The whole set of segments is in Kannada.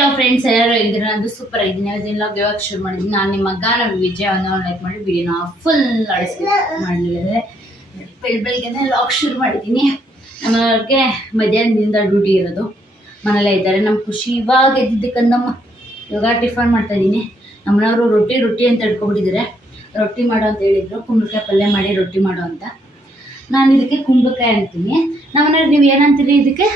ಹಲೋ ಫ್ರೆಂಡ್ಸ್ ಎಲ್ಲರೂ ಇದ್ರೆ ನಂದು ಸೂಪರ್ ಆಗಿದ್ದೀನಿ. ಲಾಗ್ ಇವಾಗ ಶುರು ಮಾಡಿದ್ದೀನಿ? ನಾನು ನಿಮ್ಮ ಗಾನ ವಿಜಯ ಒಂದು ಲೈಕ್ ಮಾಡಿ ವಿಡಿಯೋನ ಫುಲ್ ಅಳಿಸಿ ಬೆಳ್ ಬೆಳಿಗ್ಗೆ ಲಾಗ್ ಶುರು ಮಾಡಿದ್ದೀನಿ. ನಮ್ಮವ್ರಿಗೆ ಮಧ್ಯಾಹ್ನದಿಂದ ಡ್ಯೂಟಿ ಇರೋದು. ಮನೆಯಲ್ಲೇ ಇದ್ದಾರೆ. ನಮ್ಮ ಖುಷಿ ಇವಾಗ ಎದ್ದಿದ್ದಕ್ಕಂದಮ್ಮ ಇವಾಗ ಟಿಫನ್ ಮಾಡ್ತಾ ಇದ್ದೀನಿ. ನಮ್ಮನವರು ರೊಟ್ಟಿ ರೊಟ್ಟಿ ಅಂತ ಹಿಡ್ಕೊಬಿಟ್ಟಿದ್ದಾರೆ ರೊಟ್ಟಿ ಮಾಡು ಅಂತ ಹೇಳಿದ್ರು. ಕುಂಬಳಕಾಯಿ ಪಲ್ಯ ಮಾಡಿ ರೊಟ್ಟಿ ಮಾಡು ಅಂತ. ನಾನು ಇದಕ್ಕೆ ಕುಂಬಳಕಾಯಿ ಅಂತೀನಿ. ನಮ್ಮನೆಯವ್ರು ನೀವು ಏನಂತೀರಿ ಇದಕ್ಕೆ?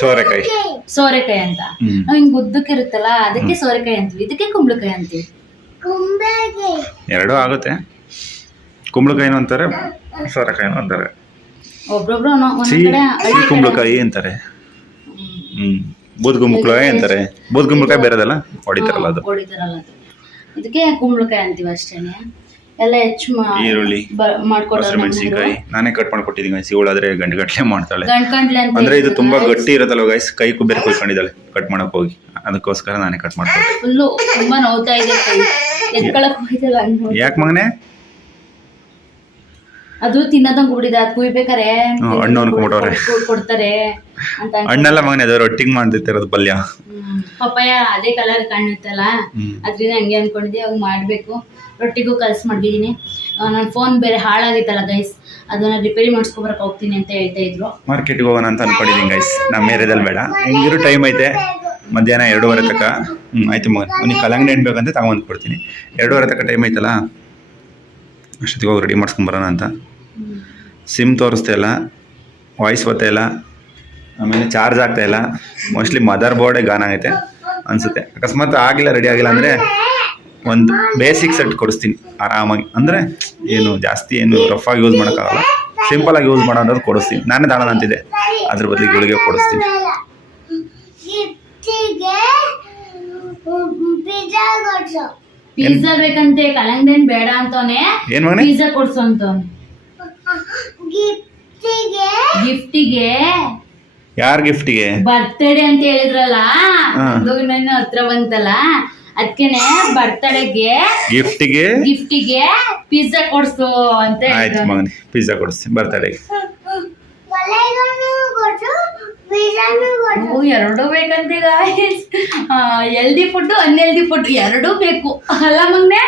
ಸೋರೆಕಾಯಿ ಸೋರೆಕಾಯಿ ಅಂತ. ನಾವ್ ಹಿಂಗ್ ಉದ್ದಕ್ಕೆ ಇರುತ್ತಲ್ಲ ಅದಕ್ಕೆ ಸೋರೆಕಾಯಿ ಅಂತೀವಿ. ಇದಕ್ಕೆ ಕುಂಬಳಕಾಯಿ ಅಂತೀವಿ. ಎರಡೂ ಆಗುತ್ತೆ. ಕುಂಬಳಕಾಯಿನೂ ಅಂತಾರೆ ಸೋರೆಕಾಯಿನೂ ಅಂತಾರೆ. ಒಬ್ರೊಬ್ರು ಒಂದೊಂದ್ ಸಿಹಿ ಕುಂಬಳಕಾಯಿ ಅಂತಾರೆ. ಹ್ಮ್. ಬೂದ್ ಕುಂಬಳಕಾಯಿ ಅಂತಾರೆ. ಬೂದ್ ಕುಂಬಳಕಾಯಿ ಬೇರೆದಲ್ಲ? ಹೊಡಿತಾರಲ್ಲ ಅದು. ಹೊಡಿತಾರಲ್ಲ ಅದು. ಇದಕ್ಕೆ ಕುಂಬಳಕಾಯಿ ಅಂತೀವಿ ಅಷ್ಟೇನೆ. ಎಲ್ಲ ಹೆಚ್ಚು ಈರುಳ್ಳಿ, ಹಸಿರು ಮೆಣಸಿನ್ಕಾಯಿ ನಾನೇ ಕಟ್ ಮಾಡ್ಕೊಟ್ಟಿದ್ದೀನಿ ಗೈಸ್ ಇವಳಾದ್ರೆ ಗಂಟೆ ಗಟ್ಟಲೆ ಮಾಡ್ತಾಳೆ ಗಂಡ್ ಅಂದ್ರೆ ಇದು ತುಂಬಾ ಗಟ್ಟಿ ಇರುತ್ತಲ್ಲ ಗೈಸ್ ಕೈ ಕುಬೇರ್ ಕೊಯ್ಕೊಂಡಿದ್ದಾಳೆ. ಕಟ್ ಮಾಡಕ್ ಹೋಗಿ. ಅದಕ್ಕೋಸ್ಕರ ನಾನೇ ಕಟ್ ಫುಲ್ಲು ತುಂಬಾ ನೋವ್ತಾ ಇದೆ ಯಾಕೆ ಮಗನೇ? ಅದು ತಿನ್ನೋದಂಗ್ ಬಿಡಿದ ಅದ್ ಕುಯ್ಬೇಕಾರೆ. ಹಣ್ಣು ಅನ್ಕೊಂಬಿಟ್ಟವ್ರೆ. ಕೊಡ್ತಾರೆ ಅಂತ ಹಣ್ಣೆಲ್ಲ ಮಗನ ಅದು ರೊಟ್ಟಿಗೆ ಮಾಡ್ತಿರೋದು ಪಲ್ಯ. ಪಪ್ಪಾಯ ಅದೇ ಕಲರ್ ಕಾಣುತ್ತಲ್ಲ. ಅದ್ರಿಂದ ಹಂಗೆ ಅನ್ಕೊಂಡಿದ್ದೆ ಅವಾಗ ಮಾಡ್ಬೇಕು. ರೊಟ್ಟಿಗೂ ಕಲ್ಸ್ ಮಾಡಿದ್ದೀನಿ ನನ್ನ ಫೋನ್ ಬೇರೆ ಹಾಳಾಗಿತ್ತಲ್ಲ ಗೈಸ್ ಅದನ್ನ ರಿಪೇರಿ ಮಾಡಿಸ್ಕೊಬರಕ್ ಹೋಗ್ತೀನಿ ಅಂತ ಹೇಳ್ತಾ ಇದ್ರು. ಮಾರ್ಕೆಟ್ಗೆ ಹೋಗೋಣ ಅಂತ ಅನ್ಕೊಂಡಿದ್ದೀನಿ ಗೈಸ್ ನಮ್ಮ ಏರಿಯಾದಲ್ಲಿ ಬೇಡ. ಹೆಂಗಿರೋ ಟೈಮ್ ಐತೆ. ಮಧ್ಯಾಹ್ನ ಎರಡೂವರೆ ತನಕ. ಹ್ಞೂ ಆಯ್ತು ಮಗ ಅವ್ನಿಗೆ ಕಲ್ಲಂಗಡಿ ಹಣ್ಣು ಬೇಕಂತ ತಗೊಂಡು ಕೊಡ್ತೀನಿ ಎರಡೂವರೆ ತನಕ ಟೈಮ್ ಐತಲ್ಲ? ಅಷ್ಟೊತ್ತಿಗೆ ಹೋಗಿ ರೆಡಿ ಮಾಡ್ಸ್ಕೊಂಬರೋಣ ಅಂತ. ಸಿಮ್ ತೋರಿಸ್ತಾ ಇಲ್ಲ ವಾಯ್ಸ್ ಬರ್ತಾ ಇಲ್ಲ, ಆಮೇಲೆ ಚಾರ್ಜ್ ಆಗ್ತಾ ಇಲ್ಲ. ಮೋಸ್ಟ್ಲಿ ಮದರ್ ಬೋರ್ಡೇ ಗಾನ ಆಗೈತೆ ಅನಿಸುತ್ತೆ. ಅಕಸ್ಮಾತ್ ಆಗಿಲ್ಲ ರೆಡಿ ಆಗಿಲ್ಲ ಅಂದರೆ ಒಂದು ಬೇಸಿಕ್ ಸೆಟ್ ಕೊಡಿಸ್ತೀನಿ, ಆರಾಮಾಗಿ. ಅಂದರೆ ಏನು, ಜಾಸ್ತಿ ಏನು ರಫ್ ಆಗಿ ಯೂಸ್ ಮಾಡೋಕ್ಕಾಗಲ್ಲ. ಸಿಂಪಲ್ ಆಗಿ ಯೂಸ್ ಮಾಡೋ ಅನ್ನೋದು ಕೊಡಿಸ್ತೀನಿ. ನಾನೇ ತಾಳೋಣ ಅಂತಿದೆ ಅದ್ರ ಬದಲಿಗೆ ಗುಳಿಗೆ ಕೊಡಿಸ್ತೀನಿ. ಬೇಕಂತೆ ಕಲಂಗಡಿ ಬೇಡ ಅಂತವನೆ ಏನ್ ಮಗನೇ? ಪಿಜ್ಜಾ ಕೊಡ್ಸು ಅಂತವನೆ ಗಿಫ್ಟಿಗೆ? ಯಾರ ಗಿಫ್ಟಿಗೆ? ಬರ್ತ್ಡೇ ಅಂತ ಹೇಳಿದ್ರಲ್ಲ. ನನ್ನ ಹತ್ರ ಬಂತಲ್ಲ ಅದಕ್ಕೇನೆ ಬರ್ತಡೆಗೆ ಗಿಫ್ಟಿಗೆ? ಗಿಫ್ಟಿಗೆ ಪಿಜ್ಜಾ ಕೊಡ್ಸು ಅಂತ ಆಯ್ತು ಮಗನೇ ಪಿಜ್ಜಾ ಕೊಡಿಸ್ತೀನಿ ಬರ್ತಡೆಗೆ. ಓ, ಎರಡು ಬೇಕಂತೆ guys healthy food unhealthy food ಎರಡೂ ಬೇಕು. ಅಲ್ಲ ಮಗ್ನೆ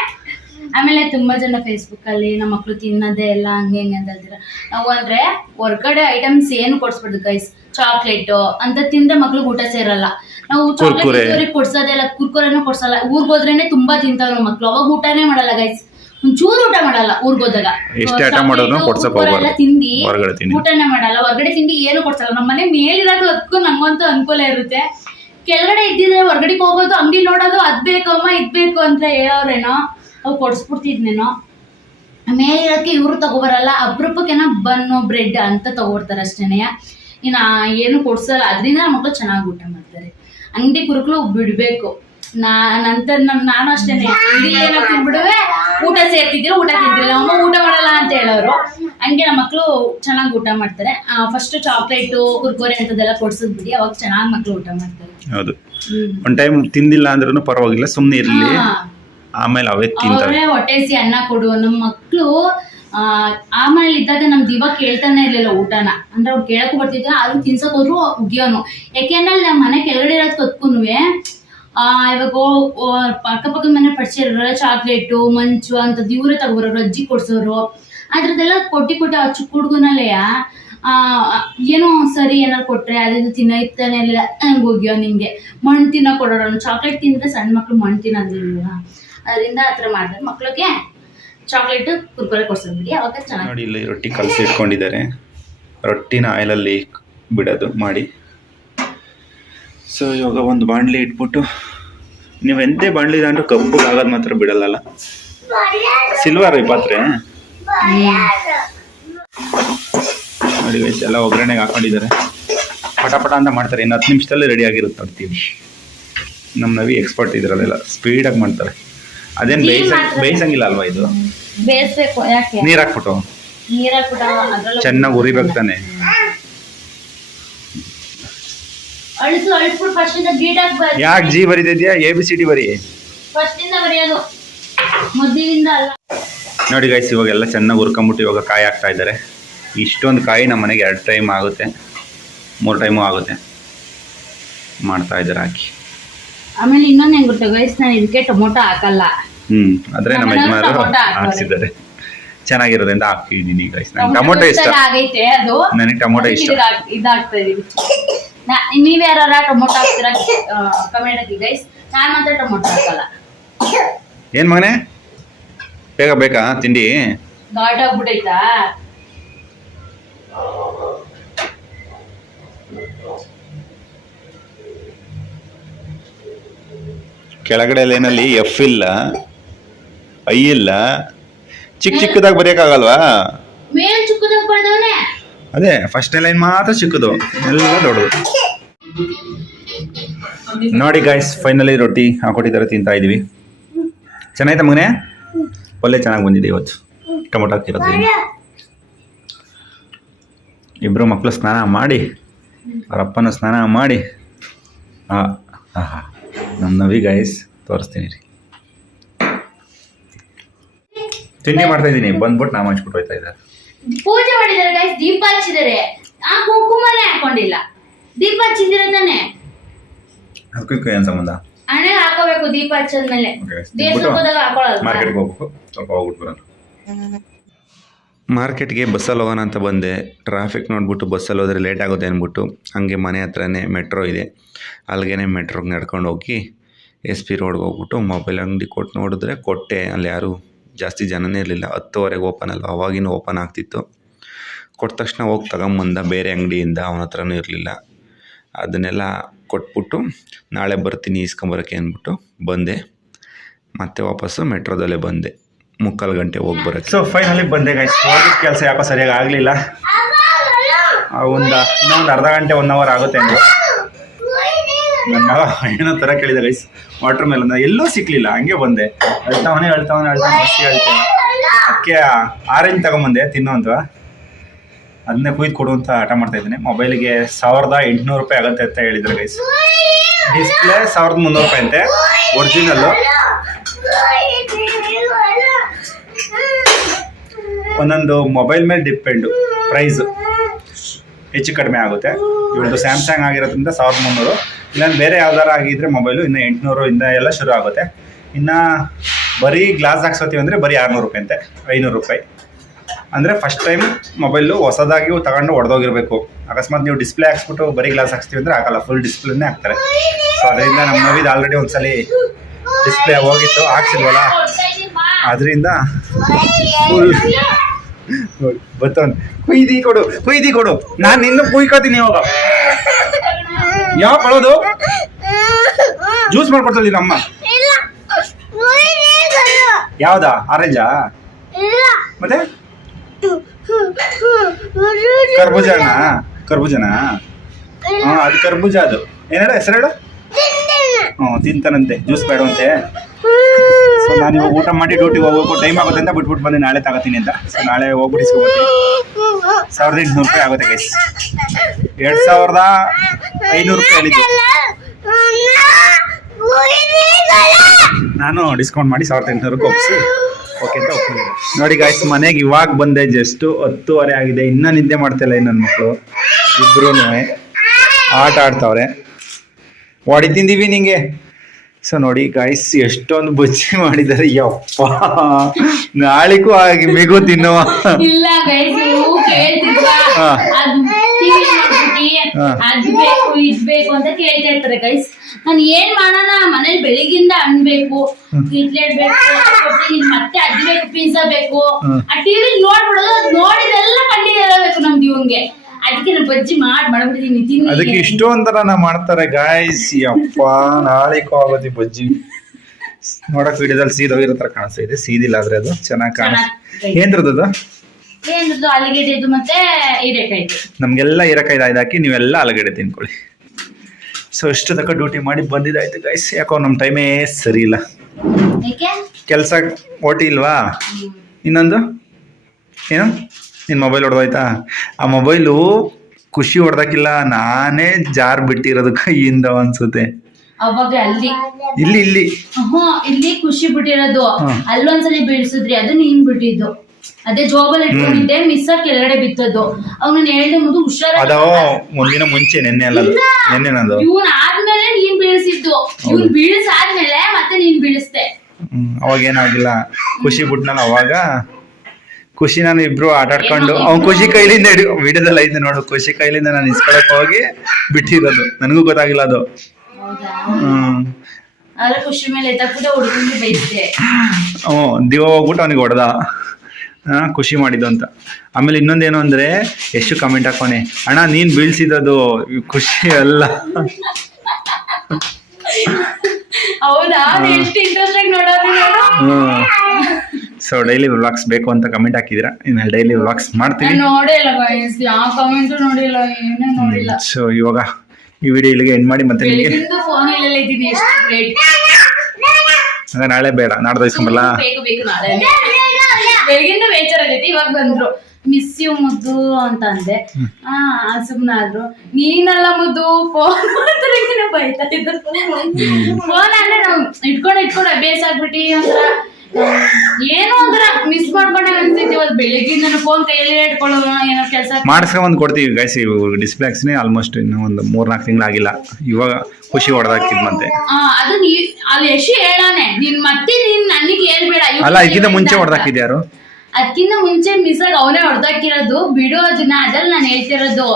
ಆಮೇಲೆ ತುಂಬಾ ಜನ ಫೇಸ್ಬುಕ್ ಅಲ್ಲಿ ನಮ್ಮ ಮಕ್ಳು ತಿನ್ನೋದೇ ಎಲ್ಲ ಹಂಗೆ ಹಿಂಗೆ ಅಂತ ಹೇಳ್ತೀರ. ನಾವು ಅಂದ್ರೆ ಹೊರ್ಗಡೆ ಐಟಮ್ಸ್ ಏನು ಕೊಡ್ಸ್ಬಿಡ್ದು ಗೈಸ್ ಚಾಕ್ಲೇಟ್ ಅಂತ ತಿಂದ್ರೆ ಮಕ್ಳಿಗೆ ಊಟ ಸೇರಲ್ಲ. ನಾವು. ಚಾಕ್ಲೇಟ್ ಕೊಡ್ಸೋದೇ ಇಲ್ಲ ಕುರ್ಕುರೆನೂ ಕೊಡ್ಸಲ್ಲ. ಊರ್ಗೋದ್ರೇನೆ ತುಂಬಾ ತಿಂತಾವ್ ನಮ್ಮ ಮಕ್ಳು. ಅವಾಗ ಊಟನೇ ಮಾಡಲ್ಲ ಗೈಸ್ ಒಂಚೂರು ಊಟ ಮಾಡಲ್ಲ ಊರ್ಗ್ ಹೋದಾಗ ಎಷ್ಟೇ ಆಟ ಮಾಡೋದು ಕೊಡ್ಸಕ್ ಹೋಗ್ಬಾರ್ದು. ತಿಂದಿ ಹೊರಗಡೆ ತಿಂಡಿ. ಊಟನೇ ಮಾಡಲ್ಲ ಹೊರಗಡೆ ತಿಂಡಿ ಏನು ಕೊಡ್ಸಲ್ಲ. ನಮ್ಮ ಮನೆ ಮೇಲಿರೋದು ಅದಕ್ಕೂ ನಂಗಂತೂ ಅನುಕೂಲ ಇರುತ್ತೆ. ಕೆಳಗಡೆ ಇದ್ದಿದ್ರೆ ಹೊರಗಡೆಗೆ ಹೋಗೋದು ಅಂಗಡಿ ನೋಡೋದು ಅದ್ ಬೇಕಮ್ಮ ಅಮ್ಮ ಇದ್ ಬೇಕು ಅಂತ ಹೇಳೋರೇನೋ ಅವು ಕೊಡ್ಸ್ಬಿಡ್ತಿದ್ನೇನೋ. ಮೇಲಿರೋದಕ್ಕೆ ಇವರು ತಗೋಬರಲ್ಲ ಅಪರೂಪಕ್ಕೆನ ಬನ್ನು ಬ್ರೆಡ್ ಅಂತ ತಗೋಡ್ತಾರೆ ಅಷ್ಟೇನೆ. ಇನ್ನ ಏನು ಕೊಡ್ಸಲ್ಲ. ಅದರಿಂದ ನಮ್ಮ ಮಕ್ಕಳು ಚೆನ್ನಾಗಿ ಊಟ ಮಾಡ್ತಾರೆ. ಅಂಗಡಿ ಕುರುಕಲು ಬಿಡಬೇಕು. ನಾ ನಂತರ ನಮ್ ನಾನು ಅಷ್ಟೇನೆ. ಇಲ್ಲಿ ಏನೋ ತಿನ್ಬಿಡುವೆ ಊಟ ಸೇರ್ತಿದ್ರು ಊಟ ತಿಂತಿಲ್ಲ. ಅಮ್ಮ ಊಟ ಮಾಡಲ್ಲ ಅಂತ ಹೇಳೋರು. ಹಂಗೆ ನಮ್ಮ ಮಕ್ಕಳು ಚೆನ್ನಾಗಿ ಊಟ ಮಾಡ್ತಾರೆ. ಫಸ್ಟ್ ಚಾಕ್ಲೇಟು ಕುರ್ಕುರೆ ಅಂತದೆಲ್ಲ ಕೊಡ್ಸದ್ ಬಿಡಿ. ಅವಾಗ ಚೆನ್ನಾಗಿ ಮಕ್ಕಳು ಊಟ ಮಾಡ್ತಾರೆ. ಹೌದು. ಹ್ಮ್. ಟೈಮ್ ತಿಂದಿಲ್ಲ ಅಂದ್ರೂ ಪರವಾಗಿಲ್ಲ ಸುಮ್ಮನೆ ಇರ್ಲಿ. ಆಮೇಲೆ ಅವೇ ತಿಂತಾರೆ. ಹೊಟ್ಟೆಸಿ ಅನ್ನ ಕೊಡು ನಮ್ಮ ಮಕ್ಕಳು ಆಮೇಲೆ ಇದ್ದಾಗ ನಮ್ ದಿವ ಕೇಳ್ತಾನೆ ಇರ್ಲಿಲ್ಲ ಊಟನ. ಅಂದ್ರೆ ಅವ್ರು ಕೇಳಕ್ಕೂ ಬರ್ತಿದ್ರು ಆದ್ರೂ ತಿನ್ಸಕ್ ಹೋದ್ರು ಉಗಿಯೋನು ಯಾಕೆಂದ್ರೆ ನಮ್ಮ ಮನೆ ಕೆಳಗಡೆ ಇರೋದ್ ಕತ್ಕೊಂಡ್ವೆ ಆ ಇವಾಗ ಅಕ್ಕಪಕ್ಕದ ಮನೆ ಪಡಿಸಿರೋರು ಚಾಕ್ಲೇಟು ಮಂಚು ಅಂಥದ್ದು ಇವರೇ ತಗೋಬರೋರು ಅಜ್ಜಿ ಕೊಡ್ಸೋರು. ಅದ್ರದ್ದೆಲ್ಲ ಕೊಟ್ಟಿ ಕೊಟ್ಟಿ ಆ ಚಿಕ್ಕ ಹುಡುಗನಲ್ಲೇ ಏನೋ ಸರಿ ಏನಾರು ಕೊಟ್ರೆ ಅದಿದು ತಿನ್ನೈತಾನೆ ಇಲ್ಲ, ಹಂಗೆ ಹೋಗ್ಯೋ ನಿಂಗೆ. ಮಣ್ಣು ತಿನ್ನೋ ಕೊಡೋಣ ಚಾಕ್ಲೇಟ್ ತಿಂದ್ರೆ ಸಣ್ಣ ಮಕ್ಳು ಮಣ್ಣು ತಿನ್ನೋದಿಲ್ಲ ಅದರಿಂದ ಆ ಥರ ಮಾಡಿದ್ರೆ ಮಕ್ಳಿಗೆ ಚಾಕ್ಲೇಟ್ ಕುರ್ಕುರೆ ಕೊಡ್ಸೋದ್ಬಿಡಿ ಅವಾಗ ಚೆನ್ನಾಗಿ ನೋಡಿ ರೊಟ್ಟಿ ಕಲಸಿ ಇಟ್ಕೊಂಡಿದ್ದಾರೆ ರೊಟ್ಟಿನ ಆಯಿಲಲ್ಲಿ ಬಿಡೋದು, ಮಾಡಿ. ಸೊ ಇವಾಗ ಒಂದು ಬಾಣಲಿ ಇಟ್ಬಿಟ್ಟು ನೀವು ಎಂತೆ ಬಾಣಲಿ ಅಂದ್ರೆ ಕಪ್ಪು ಆಗೋದು ಮಾತ್ರ ಬಿಡಲ್ಲ ಸಿಲ್ವರ್ ಈ ಪಾತ್ರೆ ನೋಡಿ ವೈಸ್ ಎಲ್ಲ ಒಗ್ಗರಣೆಗೆ ಹಾಕೊಂಡಿದ್ದಾರೆ. ಪಟ ಪಟ ಅಂತ ಮಾಡ್ತಾರೆ. ಇನ್ನು ಹತ್ತು ನಿಮಿಷದಲ್ಲಿ ರೆಡಿ ಆಗಿರುತ್ತೆ ನೋಡ್ತೀವಿ ನಮ್ಮ ನವಿ ಎಕ್ಸ್ಪರ್ಟ್ ಇದ್ರಲ್ಲೆಲ್ಲ ಸ್ಪೀಡಾಗಿ ಮಾಡ್ತಾರೆ. ಅದೇನು ಬೇಯಿಸ ಬೇಯಿಸಂಗಿಲ್ಲ ಅಲ್ವಾ ಇದು? ನೀರು ಹಾಕ್ಬಿಟ್ಟು. ಚೆನ್ನಾಗಿ ಉರಿಬೇಕು ತಾನೆ. ಅಳಿಸು ಅಳಿಸ್ಬಿಟ್ಟು ಫಸ್ಟ್ ಇಂದ ಗೀಟಾಕ್ ಬರಿ ಯಾಕೆ ಜಿ ಬರಿತಿದ್ಯಾ? ಎ ಬಿ ಸಿ ಡಿ ಬರಿ. ಫಸ್ಟ್ ಇಂದ ಬರೆಯೋದು. ಮೊದಲಿನಿಂದ ಅಲ್ಲ. ನೋಡಿ ಗೈಸ್ ಇವಾಗ ಎಲ್ಲ ಚೆನ್ನಾಗಿ ಹುರ್ಕೊಂಬಿಟ್ಟು ಇವಾಗ ಕಾಯಿ ಹಾಕ್ತಾ ಇದ್ದಾರೆ. ಇಷ್ಟೊಂದು ಕಾಯಿ ನಮ್ಮ ಮನೆಗೆ ಎರಡು ಟೈಮ್ ಆಗುತ್ತೆ. ಮೂರು ಟೈಮು ಆಗುತ್ತೆ. ಮಾಡ್ತಾ ಇದ್ದಾರೆ ಹಾಕಿ. ಆಮೇಲೆ ಇನ್ನೊಂದು ಹೆಂಗ್ ಗೊತ್ತಾ ಗೈಸ್ ನಾನು ಇದಕ್ಕೆ ಟೊಮೊಟೊ ಹಾಕಲ್ಲ. ಹ್ಮ್ ಆದ್ರೆ ನಮ್ಮ ಯಜಮಾನರು. ಹಾಕ್ಸಿದ್ದಾರೆ. ಚೆನ್ನಾಗಿರೋದ್ರಿಂದ ಹಾಕಿದ್ದೀನಿ ಗೈಸ್ ನಂಗೆ ಟೊಮೊಟೊ ಇಷ್ಟ ಆಗೈತೆ ಅದು. ನನಗೆ ಟೊಮೊಟೊ ಇಷ್ಟ. ಇದಾಗ್ತಾ ಇದೀವಿ ನೀವ್ ಯಾರ ಟೊಮೊಟೊ ಹಾಕ್ತೀರಾ? ಕಮೆಂಟ್ ಗೈಸ್ ನಾನ್ ಮಾತ್ರ ಟೊಮೊಟೊ ಹಾಕಲ್ಲ. ಏನ್ ಮಗನೆ? ಬೇಗ ಬೇಕಾ ತಿಂಡಿ? ಘಾಟ್ ಆಗ್ಬಿಟ್ಟೈತಾ ಕೆಳಗಡೆ ಲೈನಲ್ಲಿ ಎಫ್ ಇಲ್ಲ ಐ ಇಲ್ಲ. ಚಿಕ್ಕ ಚಿಕ್ಕದಾಗಿ ಬರೆಯೋಕ್ಕಾಗಲ್ವಾ? ಮೇಲ್ ಚಿಕ್ಕದಾಗಿ ಬರ್ದವನೆ. ಅದೇ ಫಸ್ಟ್ ಲೈನ್ ಮಾತ್ರ ಚಿಕ್ಕದು ಎಲ್ಲ ದೊಡ್ಡದು. ನೋಡಿ ಗಾಯ್ಸ್ ಫೈನಲಿ ರೊಟ್ಟಿ ಹಾಕೊಟ್ಟಿದ್ದಾರೆ ತಿಂತಾ ಇದೀವಿ ಚೆನ್ನಾಯ್ತಾ ಮಗನೇ? ಒಳ್ಳೆ ಚೆನ್ನಾಗಿ ಬಂದಿದೆ ಇವತ್ತು. ಟೊಮೊಟೊ ಹಾಕಿರೋದು ಇಬ್ಬರು ಮಕ್ಕಳು ಸ್ನಾನ ಮಾಡಿ, ಅವ್ರ ಅಪ್ಪನ ಸ್ನಾನ ಮಾಡಿ. ಹಾಂ ಹಾಂ ನಮ್ಮ ನವಿ ಗಾಯ್ಸ್ ತೋರಿಸ್ತೀನಿ ರೀ. ತಿಂಡಿ ಮಾಡ್ತಾ ಇದ್ದೀನಿ. ಬಂದ್ಬಿಟ್ಟು ನಾ ಹಂಚ್ಬಿಟ್ಟು ಹೋಯ್ತಾ ಇದ್ದಾರೆ. ಪೂಜೆ ಮಾಡಿದಾರೆ ಗೈಸ್ ದೀಪ ಹಚ್ಚಿದ್ದಾರೆ. ಆ ಕುಂಕುಮನೇ ಹಾಕೊಂಡಿಲ್ಲ. ದೀಪ ಹಚ್ಚಿದಿರ ತಾನೆ? ಅದಕ್ಕೂ ಏನು ಸಂಬಂಧ? ಹಣೆ ಹಾಕೋಬೇಕು ದೀಪ ಹಚ್ಚದ್ಮೇಲೆ. ದೇವ್ರ ಹೋದಾಗ ಹಾಕೊಳ್ಳೋದು. ಮಾರ್ಕೆಟ್ಗೆ ಹೋಗ್ಬೇಕು. ಸ್ವಲ್ಪ ಹೋಗ್ಬಿಟ್ಟು ಬರೋಣ. ಮಾರ್ಕೆಟ್ಗೆ ಬಸ್ಸಲ್ಲಿ ಹೋಗೋಣ ಅಂತ ಬಂದೆ. ಟ್ರಾಫಿಕ್ ನೋಡ್ಬಿಟ್ಟು ಬಸ್ಸಲ್ಲಿ ಹೋದರೆ ಲೇಟ್ ಆಗುತ್ತೆ ಅಂದ್ಬಿಟ್ಟು ಹಂಗೆ ಮನೆ ಹತ್ರನೇ ಮೆಟ್ರೋ ಇದೆ. ಅಲ್ಲಿಗೆ ಮೆಟ್ರೋಗೆ ನಡ್ಕೊಂಡು ಹೋಗಿ ಎಸ್ ಪಿ ರೋಡ್ಗೆ ಹೋಗ್ಬಿಟ್ಟು ಮೊಬೈಲ್ ಅಂಗಡಿ ಕೊಟ್ಟು ನೋಡಿದ್ರೆ ಕೊಟ್ಟೆ. ಅಲ್ಲಿ ಯಾರು ಜಾಸ್ತಿ ಜನನೇ ಇರಲಿಲ್ಲ. ಹತ್ತುವರೆಗೆ ಓಪನ್ ಅಲ್ಲ ಅವಾಗಿನೂ ಓಪನ್ ಆಗ್ತಿತ್ತು. ಕೊಟ್ಟ ತಕ್ಷಣ ಹೋಗಿ ತಗೊಂಬಂದ ಬೇರೆ ಅಂಗಡಿಯಿಂದ ಅವನ ಹತ್ರನೂ ಇರಲಿಲ್ಲ. ಅದನ್ನೆಲ್ಲ ಕೊಟ್ಬಿಟ್ಟು ನಾಳೆ ಬರ್ತೀನಿ ಇಸ್ಕೊಂಬರೋಕ್ಕೆ ಅಂದ್ಬಿಟ್ಟು ಬಂದೆ. ಮತ್ತೆ ವಾಪಸ್ಸು ಮೆಟ್ರೋದಲ್ಲೇ ಬಂದೆ. ಮುಕ್ಕಾಲು ಗಂಟೆ ಹೋಗಿ ಬರೋಕ್ಕೆ. ಸೊ ಫೈನಲಿ ಬಂದೆ ಗಾಯ್ಸ್ ಕೆಲಸ ಯಾಕೋ ಸರಿಯಾಗಿ ಆಗಲಿಲ್ಲ. ಒಂದು, ಇನ್ನೊಂದು ಅರ್ಧ ಗಂಟೆ ಒನ್ ಅವರ್ ಆಗುತ್ತೆ ಅಂದ್ರು. ಏನೋ ಥರ ಕೇಳಿದೆ ಗೈಸ್ ವಾಟರ್ ಮೇಲೆ ಎಲ್ಲೂ ಸಿಕ್ಕಲಿಲ್ಲ ಹಂಗೆ ಬಂದೆ. ಅಳ್ತಾವನೆ ಅಳ್ತಾವನೆ ಅಳ್ತಾವನೆ ಮಸ್ತಿ ಅಳ್ತಾನೆ ಅದಕ್ಕೆ ಆರೆಂಜ್ ತಗೊಂಬಂದೆ, ತಿನ್ನೋ ಅಂತ. ಅದನ್ನೇ ಕುಯ್ದು ಕೊಡು ಅಂತ ಆಟ ಮಾಡ್ತಾ ಇದ್ದೀನಿ. ಮೊಬೈಲಿಗೆ ಸಾವಿರದ ಎಂಟುನೂರು ರೂಪಾಯಿ ಆಗುತ್ತೆ ಅಂತ ಹೇಳಿದ್ರು ಗೈಸ್ ಡಿಸ್ಪ್ಲೇ ಸಾವಿರದ ಮುನ್ನೂರು ರೂಪಾಯಿ ಅಂತೆ. ಒರಿಜಿನಲ್ಲು ಒಂದೊಂದು ಮೊಬೈಲ್ ಮೇಲೆ ಡಿಪೆಂಡು ಪ್ರೈಸ್ ಹೆಚ್ಚು ಕಡಿಮೆ ಆಗುತ್ತೆ. ಇವತ್ತು ಸ್ಯಾಮ್ಸಂಗ್ ಆಗಿರೋದ್ರಿಂದ ಸಾವಿರದ ಮುನ್ನೂರು. ಇಲ್ಲಾಂದ್ರೆ ಬೇರೆ ಯಾವ್ದಾರು ಆಗಿದ್ರೆ ಮೊಬೈಲು ಇನ್ನು ಎಂಟುನೂರು ಇಂದ ಎಲ್ಲ ಶುರು ಆಗುತ್ತೆ. ಇನ್ನು ಬರೀ ಗ್ಲಾಸ್ ಹಾಕ್ಸೋತೀವಿ ಅಂದರೆ ಬರೀ ಆರುನೂರು ರೂಪಾಯಿ ಅಂತೆ, ಐನೂರು ರೂಪಾಯಿ. ಅಂದರೆ ಫಸ್ಟ್ ಟೈಮ್ ಮೊಬೈಲು ಹೊಸದಾಗಿ ತಗೊಂಡು ಹೊಡೆದೋಗಿರ್ಬೇಕು ಅಕಸ್ಮಾತ್ ನೀವು ಡಿಸ್ಪ್ಲೇ ಹಾಕ್ಸ್ಬಿಟ್ಟು ಬರೀ ಗ್ಲಾಸ್ ಹಾಕ್ಸ್ತೀವಿ ಅಂದರೆ ಆಗಲ್ಲ ಫುಲ್ ಡಿಸ್ಪ್ಲೇನೇ ಹಾಕ್ತಾರೆ. ಸೊ ಅದರಿಂದ ನಮ್ಮ ಮಗಿದು ಆಲ್ರೆಡಿ ಒಂದ್ಸಲಿ ಡಿಸ್ಪ್ಲೇ ಹೋಗಿತ್ತು ಹಾಕ್ಸಿಲ್ವಲ್ಲ ಅದರಿಂದ ಫುಲ್ ಬತ್ತವನ್, ಕುಯ್ದಿ ಕೊಡು ಕುಯ್ದಿ ಕೊಡು, ನಾನು ನಿನ್ನ ಕುಯ್ಕೋತೀನಿ ಇವಾಗ. ಯಾವ ಕೊಡೋದು ಜ್ಯೂಸ್ ಮಾಡ್ಕೊಡ್ತಾಳಿ ಅಮ್ಮ ಯಾವ್ದಾ? ಆರೆಂಜಾ ಮತ್ತೆ? ಕರ್ಬೂಜನಾ? ಕರ್ಬೂಜನ ಹಾ ಅದು ಕರ್ಬೂಜ ಅದು. ಏನೇಳ ಹೆಸರೇಳು ಹ್ಞೂ ತಿಂತಾನಂತೆ. ಜ್ಯೂಸ್ ಬೇಡವಂತೆ. ಸೊ ನಾನು ಇವಾಗ ಊಟ ಮಾಡಿ ಡ್ಯೂಟಿ ಹೋಗ್ಬೇಕು. ಟೈಮ್ ಆಗುತ್ತೆ ಅಂತ ಬಿಟ್ಬಿಟ್ಟು ಬಂದು. ನಾಳೆ ತಗೋತೀನಿ ಅಂತ. ಸೊ ನಾಳೆ ಹೋಗ್ಬಿಟ್ಟು ಇಸ್ಕೊಬರ್ತೀನಿ ಸಾವಿರದ ಎಂಟುನೂರು ರೂಪಾಯಿ ಆಗುತ್ತೆ ಗೈಸ್ ಎರಡು ಸಾವಿರದ ಐನೂರು ರೂಪಾಯಿ ಹೇಳಿದ್ದು. ನಾನು ಡಿಸ್ಕೌಂಟ್ ಮಾಡಿ ಸಾವಿರದ ಎಂಟುನೂರಕ್ಕೆ ಕೊಪ್ಸಿ ಓಕೆ ಅಂತ ನೋಡಿ ಗಾಯ್ಸ್ ಮನೆಗೆ ಇವಾಗ ಬಂದೆ ಜಸ್ಟ್ ಹತ್ತುವರೆ ಆಗಿದೆ. ಇನ್ನೂ ನಿದ್ದೆ ಮಾಡ್ತಿಲ್ಲ ನನ್ನ ಮಕ್ಕಳು ಇಬ್ರು ಆಟ ಆಡ್ತಾವ್ರೆ. ವಾಡಿ ತಿಂದೀವಿ ನಿಂಗೆ. ಸೊ ನೋಡಿ ಗಾಯ್ಸ್ ಎಷ್ಟೊಂದು ಬಜ್ಜಿ ಮಾಡಿದ್ದಾರೆ. ಯಪ್ಪ. ನಾಳಿಗೂ ಆಗಿ ಮಿಗು ತಿನ್ನುವ. ಅದು ಬೇಕು ಇದ್ ಬೇಕು ಅಂತ ಕೇಳ್ತಾ ಇರ್ತಾರೆ ಗೈಸ್ ನಾನು ಏನ್ ಮಾಡೋಣ? ಮನೇಲಿ ಅನ್ಬೇಕು ಕಿಟ್ಲೆಟ್ ಬೇಕು ಕೊಡ್ತೀನಿ, ಮತ್ತೆ ಅದ್ ಬೇಕು ಪಿಜ್ಜಾ ಬೇಕು. ಆ ಟಿವಿ ನೋಡ್ಬಿಡೋದು ಅದ್ ನೋಡಿದೆಲ್ಲ ಕಂಡಿರಬೇಕು ನಮ್ ಜೀವನ್ಗೆ ಅದಕ್ಕೆ ನಾನು ಬಜ್ಜಿ ಮಾಡಿ ಮಾಡ್ಬಿಟ್ಟಿದೀನಿ ತಿನ್ನಿ ಅದಕ್ಕೆ ಇಷ್ಟೊಂದರ ಮಾಡ್ತಾರೆ ಗಾಯ್ಸ್ ಅಪ್ಪ ನಾಳಿಕೋ ಆಗೋದಿ ಬಜ್ಜಿ. ನೋಡಕ್ ವಿಡಿಯೋದಲ್ಲಿ ಸೀದೋಗಿರೋ ತರ ಕಾಣಿಸ್ತಾ ಇದೆ ಸೀದಿಲ್ಲ ಆದ್ರೆ ಅದು ಚೆನ್ನಾಗಿ ಕಾಣಿಸ್ ಚೆನ್ನಾಗ್ ಏನ್ರದ್ದು ಏನಿದ್ದು ಅಲ್ಲಿಗೆಡೆದು ಮತ್ತೆ ಹೀರೆಕಾಯಿ ನಮಗೆಲ್ಲ ಹೀರೆಕಾಯಿ ಹಾಕಿ ನೀವೆಲ್ಲ ಅಲಗಡೆ ತಿನ್ಕೊಳ್ಳಿ. ಸೊ ಇಷ್ಟು ತಕ್ಕ ಡ್ಯೂಟಿ ಮಾಡಿ ಬಂದಿದ್ದಾಯ್ತು ಗೈಸ್ ಯಾಕೋ ನಮ್ಮ ಟೈಮೇ ಸರಿ ಇಲ್ಲ. ಕೆಲಸ ಓಟಿ ಇಲ್ವಾ? ಇನ್ನೊಂದು? ಏನು? ನಿನ್ನ ಮೊಬೈಲ್ ಹೊಡೆದೋಯ್ತಾ? ಆ ಮೊಬೈಲು ಖುಷಿ ಹೊಡೆದಕ್ಕಿಲ್ಲ ನಾನೇ ಜಾರ್ ಬಿಟ್ಟಿರೋದು ಕೈಯಿಂದ ಅನ್ಸುತ್ತೆ. ಅವಾಗ ಅಲ್ಲಿ. ಇಲ್ಲಿ ಇಲ್ಲಿ. ಇಲ್ಲಿ ಖುಷಿ ಬಿಟ್ಟಿರೋದು. ಅಲ್ಲೊಂದ್ಸಲಿ ಬೀಳ್ಸಿದ್ರಿ ಅದು ನೀನ್ ಬಿಟ್ಟಿದ್ದು. ಅದೇ ಜೋಬಲ್ಲಿ ಇಟ್ಕೊಂಡಿದ್ದೆ ಮಿಸ್ ಆಗಿ ಕೆಳಗಡೆ ಬಿತ್ತದ್ದು ಅವ್ನು ಹೇಳಿದೆ ಮುಂದೆ ಹುಷಾರ ಅದೋ ಒಂದಿನ ಮುಂಚೆ ನೆನ್ನೆ ಅಲ್ಲ ಅದು. ನೆನ್ನೆ ನಂದು. ಇವನ್ ಆದ್ಮೇಲೆ ನೀನ್ ಬೀಳಿಸಿದ್ದು. ಇವ್ನ್ ಬೀಳ್ಸಾದ್ಮೇಲೆ ಮತ್ತೆ ನೀನ್ ಬೀಳಿಸ್ದೆ. ಹ್ಮ್ ಅವಾಗ ಏನಾಗಿಲ್ಲ. ಖುಷಿ ಬಿಟ್ನಲ್ಲ ಅವಾಗ? ಖುಷಿ ನಾನು ಇಬ್ರು ಆಟ ಆಡ್ಕೊಂಡು ಅವ್ನ್ ಖುಷಿ ಕೈಲಿಂದ ಹಿಡಿ ವಿಡಿಯೋದಲ್ಲಿ ಐತೆ ನೋಡು. ಖುಷಿ ಕೈಲಿಂದ ನಾನು ಇಸ್ಕೊಳಕ್ ಹೋಗಿ ಬಿಟ್ಟಿರೋದು. ನನಗೂ ಗೊತ್ತಾಗಿಲ್ಲ ಅದು. ಹೌದಾ? ಹ್ಮ್. ಆದ್ರೆ ಖುಷಿ ಮೇಲೆ ಎತ್ತಾಕ್ಬಿಟ್ಟು ಬೈಸ್ದೆ ದಿವ ಹೋಗ್ಬಿಟ್ಟು ಅವನಿಗೆ ಹೊಡೆದ. ಖುಷಿ ಮಾಡಿದ್ದು ಅಂತ. ಆಮೇಲೆ ಇನ್ನೊಂದೇನು ಅಂದ್ರೆ ಎಷ್ಟು ಕಮೆಂಟ್ ಹಾಕೋನೆ ಅಣ್ಣ ನೀನ್ ಬೀಳ್ಸಿದ್ದು ಖುಷಿ ಅಲ್ಲ. ಸೊ ಡೈಲಿ ವ್ಲಾಗ್ಸ್ ಬೇಕು ಅಂತ ಕಮೆಂಟ್ ಹಾಕಿದಿರಾ ಇನ್ನು ಡೈಲಿ ವ್ಲಾಗ್ಸ್ ನೋಡಿಲ್ಲ. ಸೊ ಇವಾಗ ಈ ವಿಡಿಯೋ ಇಲ್ಲಿಗೆ ಎಂಡ್ ಮಾಡಿ ಮತ್ತೆ ನಿಮಗೆ ನಾಳೆ ಬೇಡ ನಾಡ್ದು ಇಸ್ಕೊಂಬಲ್ಲ ಬೇಕು ಬೇಕು ನಾಳೆ. ಬೆಳಗಿಂದ ಬೇಜಾರಾಗೈತಿ ಇವಾಗ ಬಂದ್ರು. ಮಿಸ್ ಯು ಮುದ್ದು ಅಂತ ಅಂದೆ. ಆ ಸುಮ್ನಾದ್ರು ನೀನಲ್ಲ ಮುದ್ದು ಫೋನ್ ಬೈತಾ ಇದ್ರು ಫೋನ್ ಅಂದ್ರೆ ನಾವು ಇಟ್ಕೊಂಡು ಇಟ್ಕೊಂಡು ಅಭ್ಯಾಸ ಆಗ್ಬಿಟ್ಟಿ ಒಂಥರ. ಏನೋ ಒಂಥರ ಮಿಸ್ ಮಾಡ್ಕೊಂಡೆ ಅನ್ಸೈತಿ ಇವತ್ತು ಬೆಳಗ್ಗಿಂದ ಫೋನ್ ಕೈಯಲ್ಲಿ ಇಟ್ಕೊಳ್ಳೋಣ ಏನೋ ಕೆಲಸ. ಮಾಡಿಸ್ಕೊಂಬಂದು ಕೊಡ್ತೀವಿ ಗೈಸ್ ಡಿಸ್ಪ್ಲೇ ಹಾಕ್ಸಿನಿ ಆಲ್ಮೋಸ್ಟ್ ಇನ್ನು ಒಂದು ಮೂರ್ನಾಲ್ಕು ತಿಂಗಳಾಗಿಲ್ಲ. ಇವಾಗ ಖುಷಿ ಹೊಡೆದಾಕಿದ್ ಮತ್ತೆ ಆ, ಅದು ನೀ ಅದು ಎಷ್ಟು ಹೇಳಾನೆ ನಿನ್ ಮತ್ತೆ ನೀನ್ ನನಗೆ ಹೇಳ್ಬೇಡ ಅಲ್ಲ ಇದಕ್ಕಿಂತ ಮುಂಚೆ ಹೊಡೆದಾಕಿದ್ಯಾರು ಹೊಡೆದಾಕಿದ್ ಯಾರು? ಅದಕ್ಕಿಂತ ಮುಂಚೆ ಮಿಸ್ ಆಗಿ ಅವನೇ ಹೊಡೆದಾಕಿರೋದು ಬಿಡು ಅದನ್ನ ಅದ್ರಲ್ಲಿ ನಾನು ಹೇಳ್ತಿರೋದು.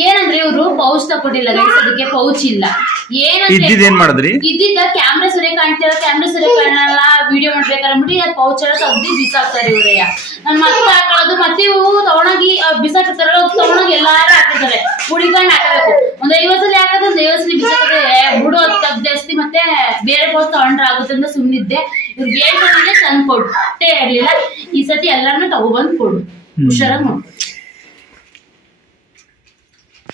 ಏನಂದ್ರೆ ಇವರು ಪೌಚ್ ತಗೊಂಡಿಲ್ಲ ಗೈಸ್ ಅದಕ್ಕೆ ಪೌಚ್ ಇಲ್ಲ. ಏನಂದ್ರೆ ಇದ್ದಿದ್ದೇನ್ ಮಾಡಿದ್ರಿ? ಇದ್ದಿದ್ದ ಕ್ಯಾಮ್ರಾ ಸರಿ ಕಾಣ್ತಿರೋ ಕ್ಯಾಮ್ರಾ ಸರಿ ಕಾಣಲ್ಲ ವಿಡಿಯೋ ಮಾಡ್ಬೇಕಂದ್ಬಿಟ್ಟು ಅದು ಪೌಚ್ ಎಲ್ಲ ತೆಗ್ದು ಬಿಸಾಕ್ತಾರೆ ಇವರಯ್ಯ ನನ್ ಮಕ್ಳು ಹಾಕೊಳ್ಳೋದು ಮತ್ತೆ ಇವು ತಗೊಂಡೋಗಿ ಬಿಸಾಕಿರ್ತಾರಲ್ಲ ತಗೊಂಡೋಗಿ ಎಲ್ಲಾರು ಹಾಕಿರ್ತಾರೆ. ಹುಡಿಕೊಂಡು ಹಾಕಬೇಕು. ಒಂದ್ ಐವತ್ತು ಸಲ ಹಾಕೋದು ಒಂದ್ ಐವತ್ತು ಸಲ ಬಿಸಾಕಿದ್ರೆ ಬಿಡು ಅದು ಜಾಸ್ತಿ ಮತ್ತೆ ಬೇರೆ ಪೌಚ್ ತಗೊಂಡ್ರೆ ಆಗುತ್ತೆ ಅಂತ ಸುಮ್ಮನಿದ್ದೆ ಇವ್ರಿಗೆ ಹೇಳ್ಕೊಂಡ್ರೆ ತಂದು ಕೊಟ್ಟೆ ಇರ್ಲಿಲ್ಲ. ಈ ಸತಿ ಎಲ್ಲಾರನ್ನೂ ತಗೊಬಂದು ಕೊಡು. ಹುಷಾರಾಗಿ ನೋಡು.